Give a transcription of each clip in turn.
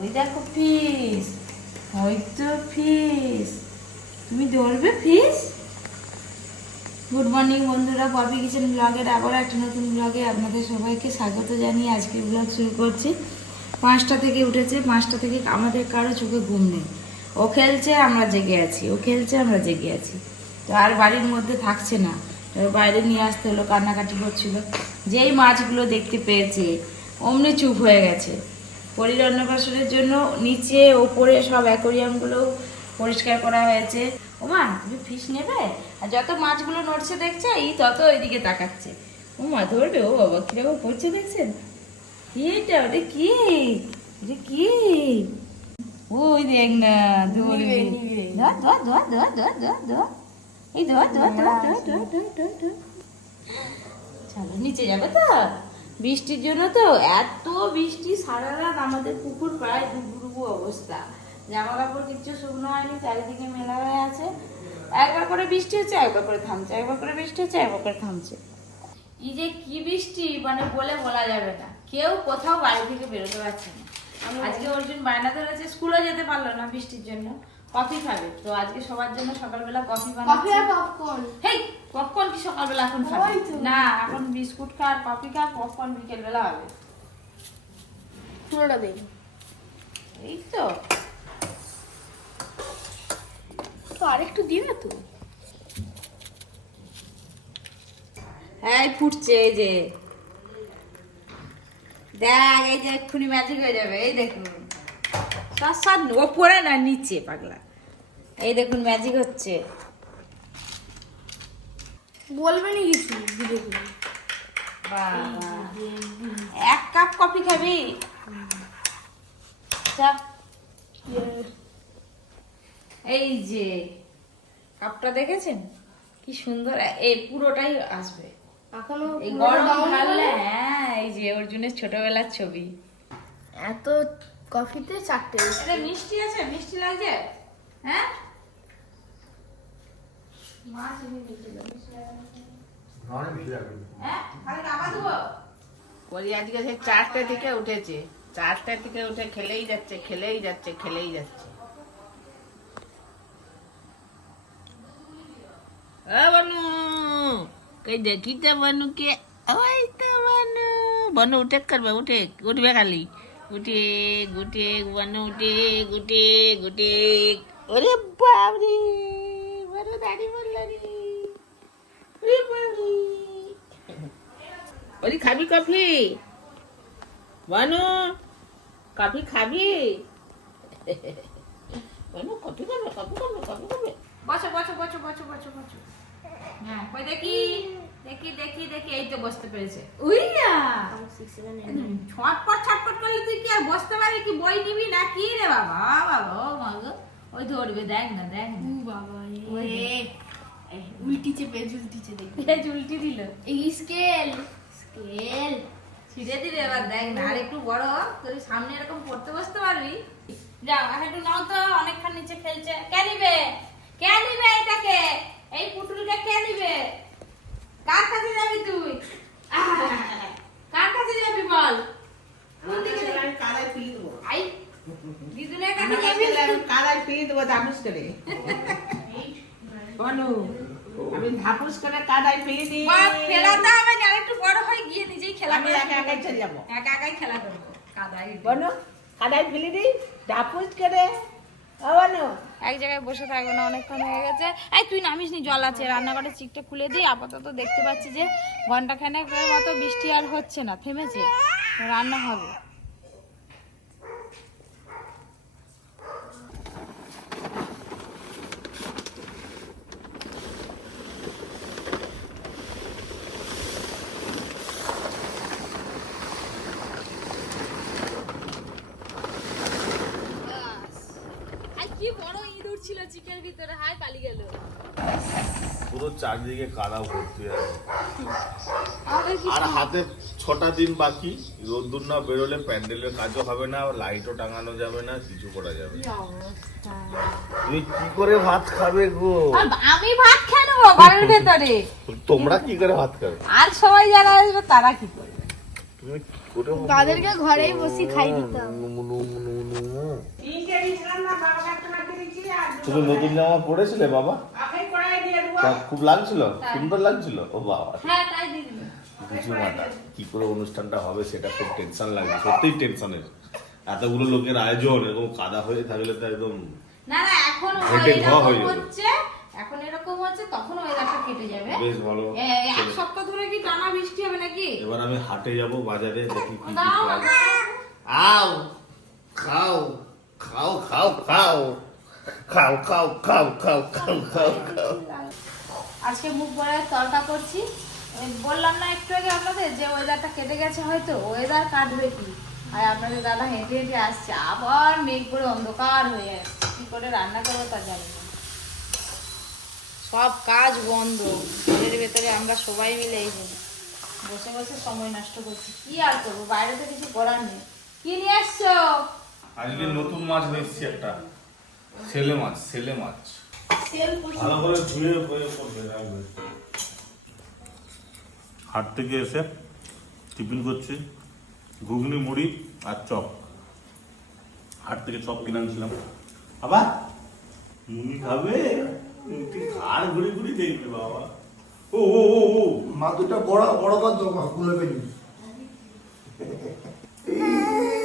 ওই দেখো ফিস হয়তো ফিস তুমি ধরবে ফিস গুড মর্নিং বন্ধুরা পপি কিচেন ব্লগের আবার একটা নতুন ব্লগে আপনাদের সবাইকে স্বাগত জানিয়ে আজকে ব্লগ শুরু করছি। পাঁচটা থেকে উঠেছে, পাঁচটা থেকে আমাদের কারও চোখে ঘুম নেই। ও খেলছে, আমরা জেগে আছি। ও খেলছে, আমরা জেগে আছি। তো আর বাড়ির মধ্যে থাকছে না। বাইরে নিয়ে আসতে হলো, কান্নাকাটি করছিল। যেই মাছগুলো দেখতে পেয়েছে, অমনি চুপ হয়ে গেছে। হরির অন্নপ্রাশনের জন্য নিচে ওপরে সব অ্যাকোরিয়ামগুলো পরিষ্কার করা হয়েছে ওমা তুমি ফিস নেবে আর যত মাছগুলো নড়ছে দেখছে এই তত ওইদিকে তাকাচ্ছে ওমা ধরবে ও বাবা কীরকম পড়ছে দেখছেন কি এটা ওটা কি এটা কি ওই দেখ না ধর ধর ধর ধর ধর ধর ধর এই ধর ধর ধর ধর ধর ধর ধর চলো নিচে যাবে তো বৃষ্টির জন্য তো এত বৃষ্টি সারা রাত আমাদের পুকুর প্রায় ডুবুডুবু অবস্থা। জামা কাপড় কিচ্ছু শুকনো হয়নি চারিদিকে মেলা হয়ে আছে। একবার করে বৃষ্টি হচ্ছে একবার করে থামছে একবার করে বৃষ্টি হচ্ছে একবার করে থামছে। এই যে কি বৃষ্টি মানে বলে বলা যাবে না। কেউ কোথাও বাড়ি থেকে বেরোতে পারছে না। আজকে অর্জুন বায়না ধরেছে স্কুলে যেতে পারল না বৃষ্টির জন্য। কফি খাবে। তো আজকে সবার জন্য সকালবেলা কফি বানাচ্ছি। কফি আর পপকর্ন হেই পপকর্ন কি সকালবেলা এখন খাবে? না এখন বিস্কুট খা আর কফি খা পপকর্ন বিকেল বেলা হবে। পুরোটা দেই এই তো। তো আরেকটু দিবে তো? হ্যাঁ ফুটছে এই যে। দেখ এই যে এক্ষুনি ম্যাজিক হয়ে যাবে এই দেখুন। সব সব ওপরে না নিচে পাগলা। এই দেখুন ম্যাজিক হচ্ছে। বলবে না কিছু? এক কাপ কফি খাবি? এই যে কাপটা দেখেছেন? কি সুন্দর। এই পুরোটাই আসবে। এই গরম ঢাললে হ্যাঁ এই যে অর্জুনের ছোটবেলার ছবি। এত কফিতে চারটে এটা মিষ্টি আছে? মিষ্টি লাগছে? হ্যাঁ? মাছ এনে দিয়েছিল, মিষ্টি লাগছে না। অনেক বেশি লাগবে। হ্যাঁ? খালি কাবা দেবো করি আজকে সে চারটে থেকে উঠেছে। চারটে থেকে উঠে খেলেই যাচ্ছে খেলেই যাচ্ছে খেলেই যাচ্ছে। ও বনু কই দেখি তো বনু কে ওই তো বনু। বনু উঠে করবে উঠে উঠবে খালি। উঠে গুটে বনু উঠে গুটে গুটে। ওরে বাবরে বনু দাড়ি বলল রে। ওরে বাবরে ওরে খাবি কফি? বানু কফি খাবি? বানু কফি খাবে কফি খাবে কফি খাবে বসো বসো বসো বসো বসো বসো। হ্যাঁ কই দেখি? দেখি দেখি দেখি এই তো বসতে পেরেছে। উইয়া! ছটপট ছটপট করলে তুই কি আর বসতে পারবি? কি বই নিবি না কি রে বাবা? বাবা ও ওই ধরবে দেখ না দেখ না। বাবা ওরে উল্টি চেপে উল্টি দেখবি। এই উল্টি দিল। এই স্কেল। স্কেল। ছিঁড়ে দিলে এবার দেখ না আর একটু বড় তুই সামনে এরকম পড়তে বসতে পারবি? যাও আর একটু নাও তো অনেকক্ষণ নিচে খেলছে। কে নিবে? কে নিবে এটাকে? এই পুতুলকে কে নিবে কার কাছে যাবি তুই? কার কাছে যাবি বল? কোন দিকে যাবি? কাদায় ফেলে দেবো। আই দিদুনের কাছে যাবি? কাদায় ফেলে দেবো ধাপুস করে। বনু আমি ধাপুস করে কাদায় ফেলে দিই। বাপ, ফেলাতে হবে না আরেকটু বড় হয়ে গিয়ে নিজেই খেলা আমি করবি। একা একাই চলে যাব। একা একাই খেলা করব। কাদায় বনু কাদায় ফেলে দিই ধাপুস করে। এক জায়গায় বসে না, অনেকক্ষণ হয়ে গেছে। তুই জল আছে, রান্নাঘরের চিকটা খুলে আপাতত দেখতে পাচ্ছি যে ঘণ্টা খানেকের মতো বৃষ্টি আর হচ্ছে না, থেমেছে, রান্না হবে কি বড় ইঁদুর ছিল চিকের ভিতরে হাই পালিয়ে গেল। পুরো চারদিকে কাদা ভর্তি আর হাতে ছটা দিন বাকি। রোদ্দুর না বেরোলে প্যান্ডেলের কাজও হবে না লাইটও টাঙানো যাবে না কিছু করা যাবে তুমি কি করে ভাত খাবে গো? আমি ভাত খেয়ে নেব ঘরের ভেতরে। তোমরা কি করে ভাত খাবে? আর সবাই যারা আসবে তারা কি করবে? করে তাদেরকে ঘরেই বসি খাই দিতাম। তুমি নতুন জামা পরেছিলে বাবা? খুব লাগছিল? সুন্দর লাগছিল? ও বাবা হ্যাঁ কিছু মাথা কি করে অনুষ্ঠানটা হবে সেটা খুব টেনশন লাগছে সত্যিই টেনশনের এতগুলো লোকের আয়োজন এবং কাদা হয়ে থাকলে তো একদম না না এখন ঘেটে ঘ এরকম হয়ে যাবে। হচ্ছে এখন এরকম হচ্ছে তখন ওয়েদারটা কেটে যাবে। বেশ ভালো। এক সপ্তাহ ধরে কি টানা বৃষ্টি হবে নাকি? এবার আমি হাটে যাব বাজারে দেখি কি কি। আও খাও খাও খাও খাও। খাও খাও খাও খাও খাও খাও খাও। আজকে মুখ বড়ায় তরকা করছি। বললাম না একটু আগে আপনাদের যে ওয়েদারটা কেটে গেছে হয়তো ওয়েদার কাটবে কি? আর আপনাদের দাদা হেঁটে হেঁটে আসছে আবার মেঘ করে অন্ধকার হয়ে আসছে। কি করে রান্না করব তা জানি না। সব কাজ বন্ধ ঘরের ভেতরে আমরা সবাই মিলে এই বসে বসে সময় নষ্ট করছি। কি আর করব? বাইরে তো কিছু করার নেই। কি নিয়ে আসছো? আজকে নতুন মাছ নিচ্ছি একটা। ছেলে মাছ ছেলে মাছ। ভালো করে ধুয়ে করবে রাখবে। হাট থেকে এসে টিফিন করছি ঘুগনি মুড়ি আর চপ। হাট থেকে চপ কিনে আনছিলাম। আবার মুড়ি খাবে? মুড়ি ঘাড় ঘুরে ঘুরে দেখবে বাবা। ও ও ও ও। মা দুটা বড় বড় কর তো খুলে ফেলি।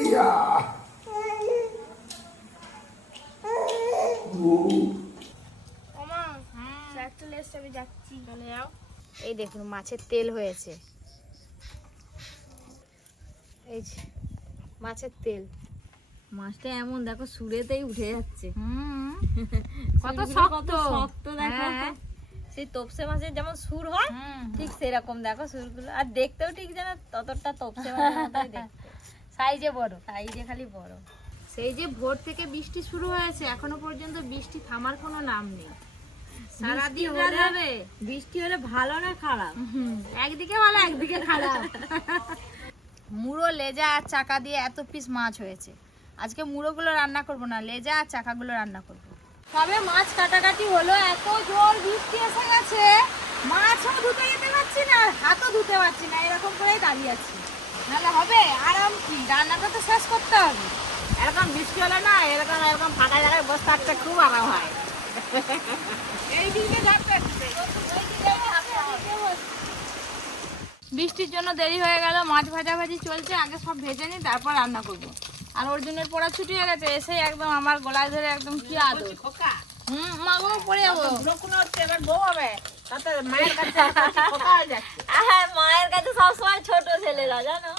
ইয়া। ও, আমি যাচ্ছি চলে যাও এই দেখুন মাছের তেল হয়েছে। এই মাছের তেল। মাছটা এমন দেখো সুরেতেই উঠে যাচ্ছে। কত শক্ত শক্ত দেখো হ্যাঁ, সেই তপসে মাছের যেমন সুর হয়। ঠিক সেরকম দেখো সুরগুলো আর দেখতেও ঠিক যেন ততটা তপসে মাছের মতোই দেখতে। সাইজে বড়। সাইজে খালি বড়। সেই যে ভোর থেকে বৃষ্টি শুরু হয়েছে এখনও পর্যন্ত বৃষ্টি থামার কোনো নাম নেই। সারাদিন হবে। বৃষ্টি হলে ভালো না খারাপ? একদিকে ভালো একদিকে খারাপ। মুড়ো লেজা আর চাকা দিয়ে এত পিস মাছ হয়েছে। আজকে মুড়োগুলো রান্না করব না লেজা আর চাকাগুলো রান্না করব। তবে মাছ কাটাকাটি হলো এত জোর বৃষ্টি এসে গেছে মাছও ধুতে যেতে পারছি না আর হাতও ধুতে পারছি না এরকম করেই দাঁড়িয়ে আছি। নাহলে হবে আরাম কি? রান্নাটা তো শেষ করতে হবে। এরকম বৃষ্টি হলে না এরকম এরকম ফাঁকা জায়গায় বসে থাকতে খুব আরাম হয়। এই দিকে বৃষ্টির জন্য দেরি হয়ে গেল মাছ ভাজাভাজি চলছে আগে সব ভেজে নিই তারপর রান্না করব। আর অর্জুনের পড়া ছুটি হয়ে গেছে এসে একদম আমার গলায় ধরে একদম কি আদর। হুম মাগো পড়ে যাব। এবার বউ হবে তাতে মায়ের কাছে খোকা যাচ্ছে। মায়ের কাছে সবসময় ছোট ছেলেরা জানো?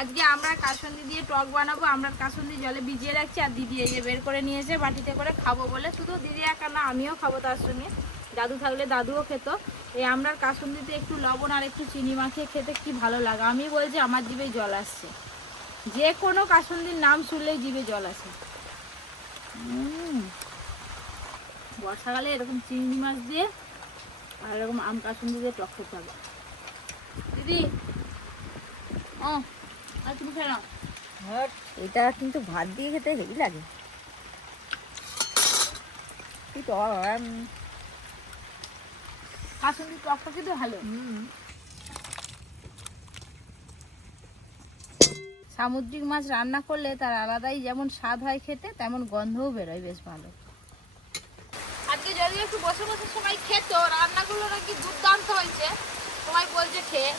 আজকে আমরা কাসন্দি দিয়ে টক বানাবো, আমরা কাসন্দি জলে ভিজিয়ে রাখছি, আর দিদি এই যে বের করে নিয়েছে, বাটিতে করে খাব বলে। শুধু দিদি একা না, আমিও খাব তার সঙ্গে। দাদু থাকলে দাদুও খেত। এই আমরার কাসন্দিতে একটু লবণ আর একটু চিনি মাখিয়ে খেতে কি ভালো লাগে? আমি বলছি, আমার জিভে জল আসছে। যে কোনো কাসন্দির নাম শুনলেই জিভে জল আসে। বর্ষাকালে এরকম চিংড়ি মাছ দিয়ে আর এরকম আম কাসন্দি দিয়ে টক খেতে হবে। দিদি ও এটা কিন্তু ভাত দিয়ে খেতে হেভি লাগে। কি তো কাসন্দি টকটা কিন্তু ভালো। সামুদ্রিক মাছ রান্না করলে তার আলাদাই যেমন স্বাদ হয় খেতে তেমন গন্ধও বেরোয় বেশ ভালো। আজকে যদি একটু বসে বসে সবাই খেত রান্নাগুলো নাকি দুর্দান্ত হয়েছে। সবাই বলছে খেয়ে।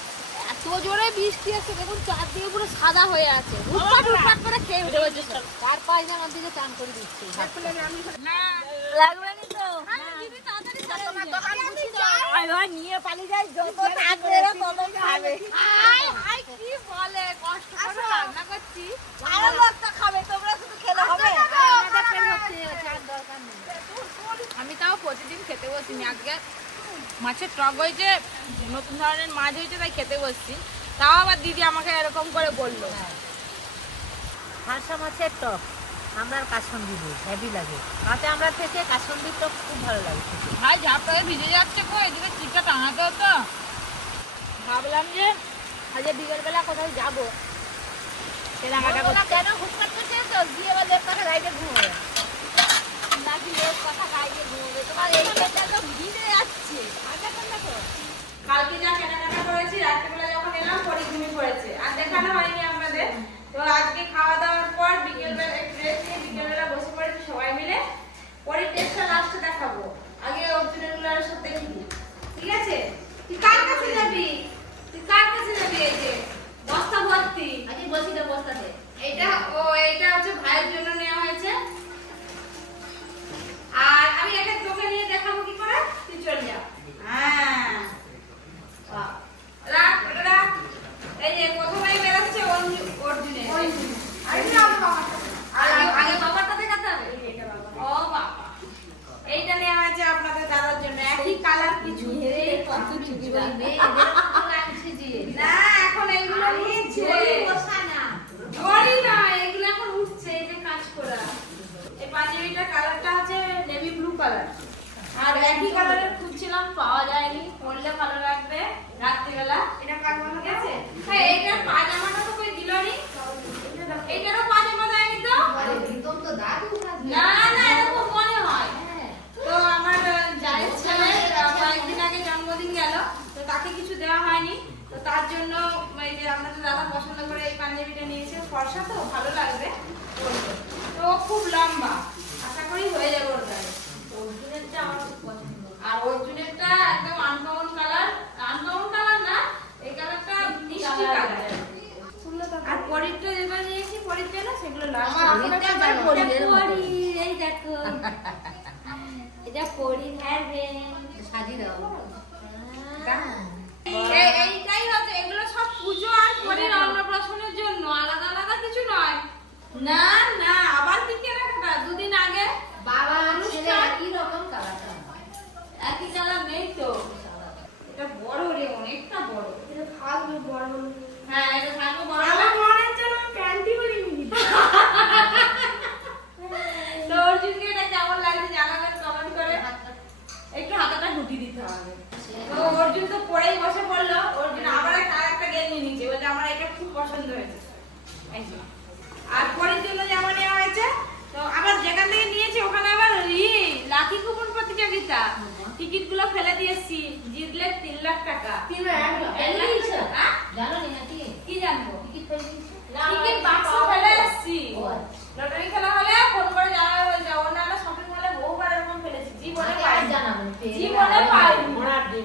এত জোরে বৃষ্টি আছে দেখুন চারদিকে পুরো সাদা হয়ে আছে। উৎপাট উৎপাট করে খেয়ে উঠে বলছে চার পাঁচ জনের দিকে চান করে দিচ্ছে লাগবে না তো? দিদি তাড়াতাড়ি চলো এবার নিয়ে পালিয়ে যাই যত থাকবে তত খাবে। আয়, আয়, কি বলে? কষ্ট করে রান্না করছি। আরও লোকটা খাবে তোমরা শুধু খেলে হবে? আমাদের পেট ভর্তি গেছে, আর দরকার নেই। আমি তাও প্রতিদিন খেতে বসিনি আজকে মাছের টক হয়েছে নতুন ধরনের মাছ হয়েছে তাই খেতে বসছি। তাও আবার দিদি আমাকে এরকম করে বলল। হাঁসা মাছের টক আমরা কাসন্দি দিই হেভি লাগে। রাতে আমরা থেকে কাসন্দির টক খুব ভালো লাগে। ভাই ঝাপটায় ভিজে যাচ্ছে কো এদিকে চিটটা টাঙাতে হতো। ভাবলাম যে আজকে বিকেলবেলা কোথাও যাব। কেন হুটপাট করছে তো দিয়ে এবার লেপ গাইতে ঘুমোবে। কালকে যা কেনাকাটা করেছি, রাত্রিবেলা যখন এলাম পরে ঘুমিয়ে আর দেখানো হয়নি আপনাদের। তো আজকে খাওয়া দাওয়ার পর বিকেলবেলা একটু রেস্ট বসে পড়েছি সবাই এই পাঞ্জাবিটার কালারটা আছে নেভি ব্লু কালার আর একই পাওয়া যায়নি। পরলে ভালো লাগবে রাত্রিবেলা। এটা কাজ ভালো গেছে হ্যাঁ এইটার পাজামাটা কিছু দেওয়া হয়নি। তো তার জন্য এই যে আপনাদের দাদা পছন্দ করে এই পাঞ্জাবিটা নিয়েছে ফর্সা তো ভালো লাগবে। তো খুব লম্বা। আশা করি হয়ে যাবে ওর গায়ে অর্জুনেরটা আমার খুব পছন্দ। আর অর্জুনেরটা একদম আনকমন কালার আনকমন কালার না এই কালারটা মিষ্টি কালার আর পরিত্র যেগুলো নিয়েছি পরিত্র না সেগুলো এই দেখো। এটা পরি হ্যাঁ রে সাজি দাও। এইটাই হচ্ছে এগুলো সব পুজো আর পরের অন্নপ্রাশনের জন্য। আলাদা আলাদা কিছু নয়। না না আবার কি কেনাকাটা দুদিন আগে বাবা অনুষ্ঠান কি রকম কালারটা একই কালার নেই তো এটা বড় রে অনেকটা বড় এটা থাকবে বড় হ্যাঁ এটা থাকবে বড় আমার মনের জন্য প্যান্টি বলি তো অর্জুনকে এটা কেমন লাগছে জানাবেন কমেন্ট করে একটু হাতাটা গুটি দিতে হবে তো অর্জুন তো পরেই বসে পড়ল অর্জুন আবার একটা গেম নিয়ে নিয়েছি, বলছে আমার এটা খুব পছন্দ হয়েছে। আর পরের জন্য জামা নেওয়া হয়েছে তো আবার যেখান থেকে নিয়েছি ওখানে আবার ই লাকি কুপন প্রতিযোগিতা টিকিটগুলো ফেলে দিয়েছি জিতলে তিন লাখ টাকা এক লাখ টাকা? হ্যাঁ? কি জানব টিকিট বাক্স ফেলে এসছি লটারি খেলা হলে ফোন করে জানাবে বলছে অন্যান্য শপিং মলে বহুবার এরকম ফেলেছি জীবনে পাইনি জীবনে পাইনি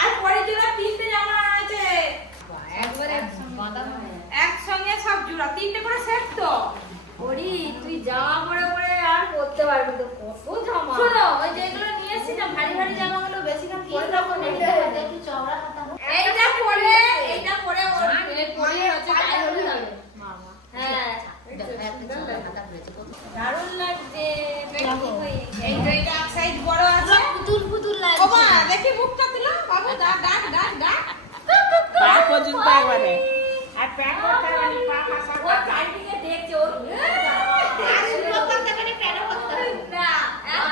আর পরের জন্য তিনটে জামা আনা হয়েছে একসঙ্গে সব জোড়া তিনটে করে সেট তো ওরি তুই জামা পরে পরে আর করতে পারবি তো কত জামা শোনো ওই যেগুলো নিয়ে এসেছি না ভারী ভারী জামাগুলো বেশি না পরে তখন এইটা পরে এইটা পরে ওর পরে হচ্ছে গায়ে হলুদ হবে হ্যাঁ দারুণ লাগছে এই তো এটা এক সাইজ বড় আছে পুতুল পুতুল লাগছে বাবা দেখি মুখটা তুলো বাবু ডাক ডাক ডাক ডাক পা পর্যন্ত একবারে আর প্যান্ট করতে হবে না, পা ফাঁসা ও চারিদিকে দেখছে ওর না,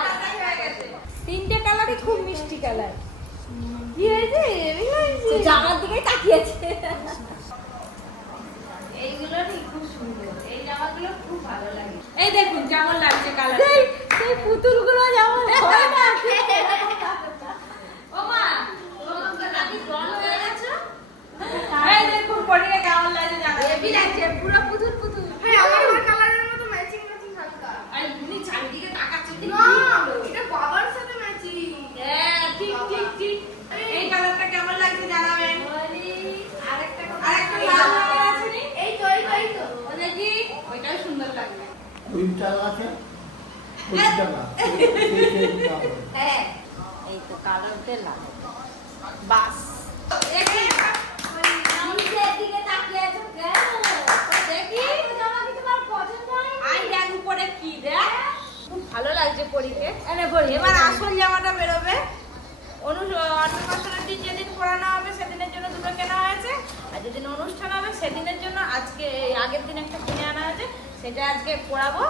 একটাই হয়ে গেছে। তিনটে কালারই খুব মিষ্টি কালার কি হয়েছে জামার দিকে তাকিয়েছে এইগুলোরই খুব সুন্দর এই জামাগুলো খুব ভালো লাগে এই দেখুন কেমন লাগছে কালার সেই পুতুলগুলো যেমন হয় না ও মা তোমার নাকি জল হয়ে গেছে এই দেখুন পরিয়ে কেমন লাগছে জানো হেভি লাগছে পুরো পুতুল পুতুল হ্যাঁ আমার আমার কালারের মতো ম্যাচিং ম্যাচিং হালকা আর উনি চারিদিকে তাকাচ্ছে ঠিক না এটা বাবার সাথে ম্যাচিং হ্যাঁ ঠিক ঠিক ঠিক এই কালারটা কেমন লাগছে জানাবেন আরেকটা আরেকটা লাল রঙের আছে নি এই তো এই তো এই তো ও দেখি ওইটাও সুন্দর লাগবে ওই চাল আছে ওই টাকা সেই- সেই- সেই দাম। হ্যাঁ এই তো কালারতে লাল বাস দেখি নিচের দিকে তাকিয়ে আছো কেন দেখি জামা কি তোমার পছন্দ হয় আই দেখ উপরে কি দেখ। খুব ভালো লাগছে পরীকে। এবার আসল জামাটা বেরোবে। অনু অন্নপ্রাশনের দিন যেদিন পরানো হবে সেদিনের জন্য দুটো কেনা হয়েছে। আর যেদিন অনুষ্ঠান হবে সেদিনের জন্য আজকে এই আগের দিন একটা কিনে আনা হয়েছে। সেটা আজকে পরাবো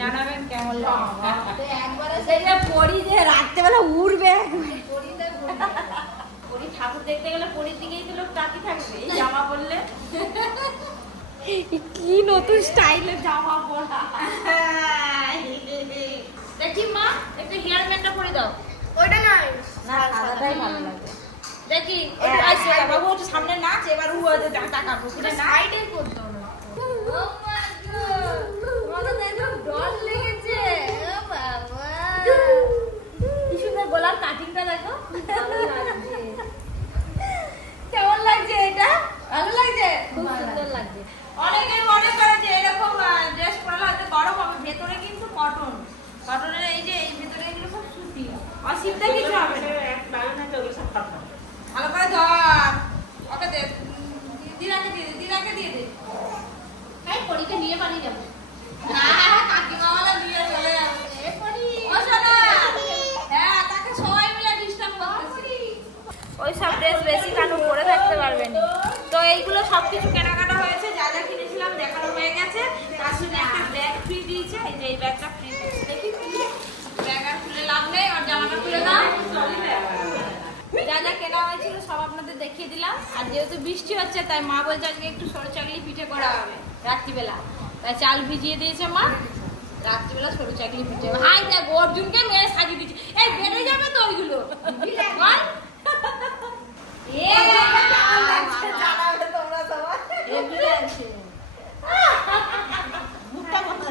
জানাবেন কেমন লাগে একবারে সেটা পরি যে রাত্রেবেলা উড়বে। পরি ঠাকুর দেখতে গেলে পরির দিকেই তো লোক তাকি থাকবে। এই জামা পরলে। কি নতুন স্টাইলের জামা পরা। দেখি মা একটু হেয়ার ব্যান্ডটা পরে দাও। ওইটা না সাদাটাই ভালো লাগে দেখি আইসে বাবু একটু সামনে নাচ এবার আছে টাকা নাচ সাইডে করতে হবে কাটিংটা দেখো। এইগুলো সব কিছু কেনাকাটা হয়েছে, যা যা কিনেছিলাম দেখানো হয়ে গেছে। তার সঙ্গে একটা ব্যাগ ফ্রি দিয়েছে, এই যে এই ব্যাগটা ফ্রি দেখি ব্যাগ আর খুলে লাভ নেই আর জামাটা খুলে দাও। যা যা কেনা হয়েছিল সব আপনাদের দেখিয়ে দিলাম। আর যেহেতু বৃষ্টি হচ্ছে, তাই মা বলছে আজকে একটু সরু চাকলি পিঠে করা হবে রাত্রিবেলা। তাই চাল ভিজিয়ে দিয়েছে মা। রাত্রিবেলা সরু চাকলি পিঠে। হাই দেখ, অর্জুনকে মেয়ে সাজিয়ে দিচ্ছে এই বেড়ে যাবে তো ওইগুলো। বল। বল। এ কেমন লাগছে জানাবে তোমরা সবাই। হেভি লাগছে।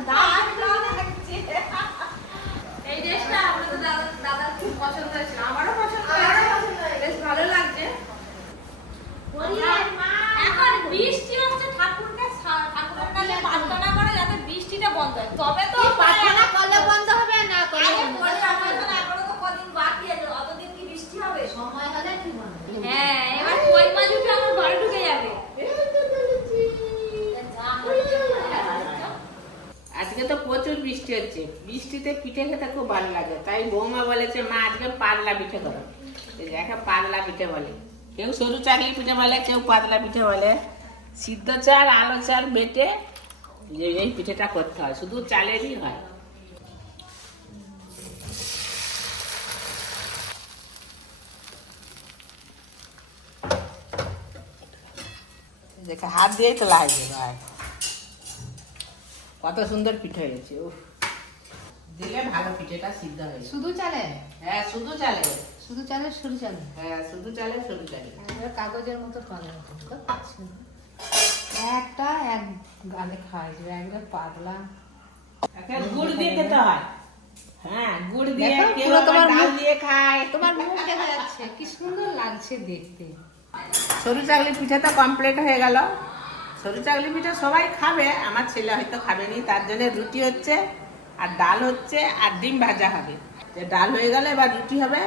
দারুণ লাগছে। এই ড্রেসটা আপনাদের দাদা দাদার খুব পছন্দ হয়েছিল আমারও পছন্দ হয়েছে বেশ ভালো লাগছে এখন বৃষ্টি হচ্ছে ঠাকুরকে সা- ঠাকুরের কাছে প্রার্থনা করে যাতে বৃষ্টিটা বন্ধ হয় তবে তো প্রার্থনা করলে বন্ধ হবে না করলে আরে বন্ধ পরে হবে আমার না। তো এখনও তো কদিন বাকি আছে অতদিন কি বৃষ্টি হবে সময় হলে ঠিক হবে হ্যাঁ এবার কই মাছ উঠে আমার ঘরে ঢুকে যাবে আজকে তো প্রচুর বৃষ্টি হচ্ছে। বৃষ্টিতে পিঠে খেতে খুব ভালো লাগে। তাই বৌমা বলেছে, মা, আজকে পাতলা পিঠে করো। একটা পাতলা পিঠে বলে। কেউ সরু চাকলি পিঠে বলে, কেউ পাতলা পিঠে বলে। সিদ্ধ চাল, আলো চাল বেটে যে এই পিঠেটা করতে হয়। শুধু চালেরই হয়। দেখে, হাত দিয়েই তো ভাই। কত সুন্দর পিঠে হয়েছে উফ। দিলে ভালো পিঠেটা সিদ্ধ হয়েছে শুধু চালে? হ্যাঁ শুধু চালে। শুধু চালে সরু চালে? হ্যাঁ শুধু চালে শুধু চালে। কাগজের মতো পাতলা বুঝতে একটা এক গালে খাওয়া যাবে একবার পাতলা। গুড় দিয়ে খেতে হয়। হ্যাঁ গুড় দিয়ে কেউ তোমার ডাল দিয়ে খায়। তোমার মুখ দেখা যাচ্ছে কি সুন্দর লাগছে দেখতে। সরু চাকলি পিঠে তো কমপ্লিট হয়ে গেল। সরু চাকলি পিঠে সবাই খাবে, আমার ছেলে হয়তো খাবেনি, তার জন্য রুটি হচ্ছে আর ডাল হচ্ছে আর ডিম ভাজা হবে। ডাল হয়ে গেলে, এবার রুটি হবে।